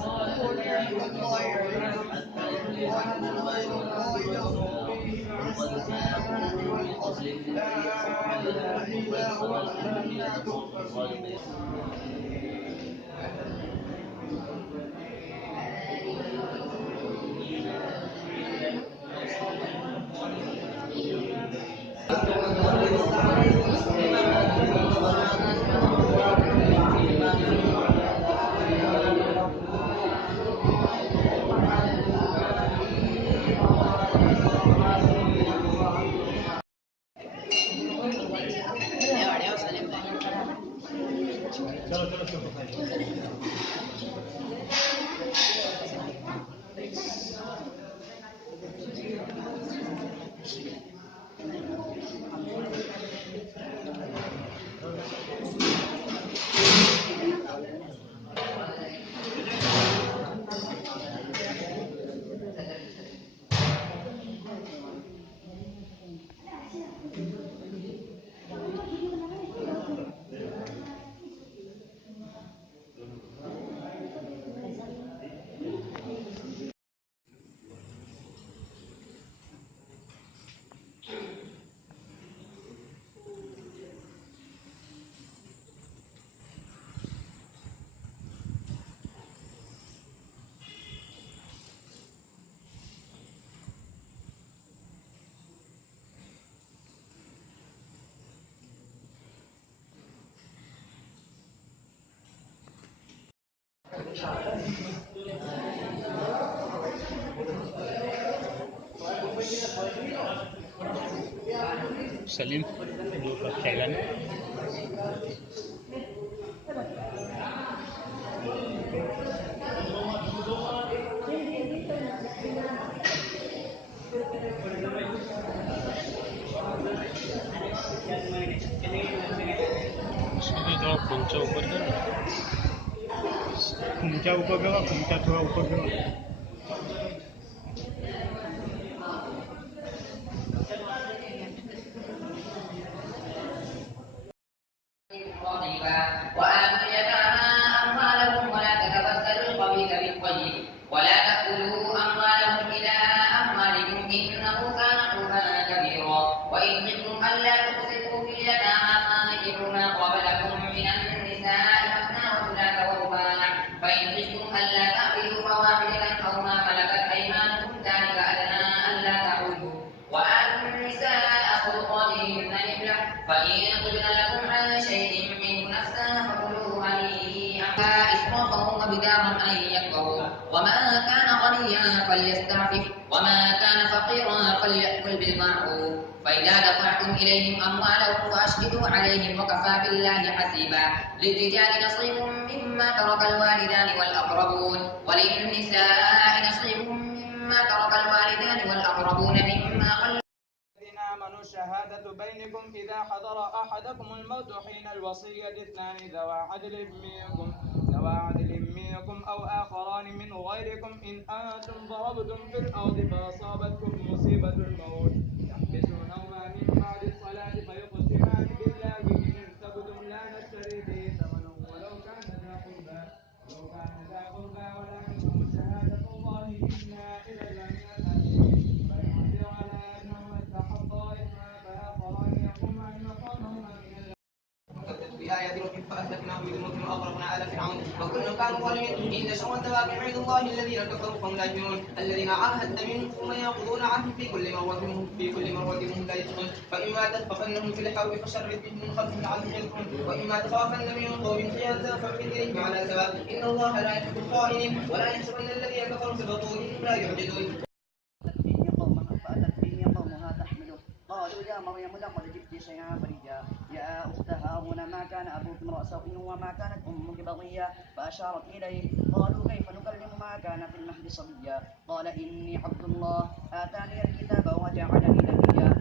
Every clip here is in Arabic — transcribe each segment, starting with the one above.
ونعم الله يعينك ونحن غير الله يصف به مع السماء والأرض لا إله إلا هو الآن فاصبر. سليم فعلا घुमच्या उपग्रह घुमच्या थोडा उपग्रह وآتوا اليتامى أموالهم ولا تتبدلوا الخبيث بالطيب ولا تأكلوا أموالهم إلى أموالكم إنه كان حوبا كبيرا وإن خفتم ألا تقسطوا في اليتامى فانكحوا ما طاب لكم من النساء مثنى وثلاث ورباع فإن خفتم ألا تعقلوا فواحدة أو ما ملكت أيمانكم ذلك أدنى ألا تعودوا وآتوا النساء صدقاتهن نحلة فإن طبن لكم عن شيء فكلوا هنيئا إسرافا وبدارا أن يكبروا وما كان غنيا فليستعفف وما كان فقيرا فليأكل بالمعروف فإذا دفعتم إليهم أموالهم فأشهدوا عليهم وكفى بالله حسيبا للرجال نصيب مما ترك الوالدان والأقربون وللنساء نصيب مما ترك الوالدان والأقربون مما قل آمنوا الشهادة بينكم إذا حضر أحدكم الموت حين الوصية اثنان ذوى عدل منكم أو آخران من غيركم إن أنتم ضربتم في الأرض فأصابتكم مصيبة الموت يحبسونهما من بعد الصلاة فيقسمان بالله إن ارتبتم لا نشتري به ثمنا ولو كان ذا قربى ولا نكتم شهادة الله إنا إذا لمن الآثمين فيعذر على أنهما استحقا إثما فآخران يقومان مقامهما من بآيات ربهم فأهلكناهم بالموت وأغرقنا آل فرعون وكل كانوا ظالمين إن شر الدواب عند الله الذين كفروا فهم لا يؤمنون الذين عاهدت منهم ثم ينقضون عهدهم في كل مرة هم لا يتقون فإما تثقفنهم في الحرب فشرد بهم من خلفهم لعلهم يذكرون وإما تخافن من قوم خيانة فاعرض إليهم على سواء إن الله لا يحب الخائنين ولا يحسبن الذين كفروا سبقوا إنهم لا يعجزون. قالوا يا مريم لقد جئت شيئا فريا يا أخت هارون ما كان أبوك امرأ سوء وما كانت أمك بغيا فأشارت إليه قالوا كيف نكلم ما كان في المهد صبيا قال إني عبد الله آتاني الكتاب وجعلني نبيا.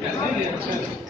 Gracias.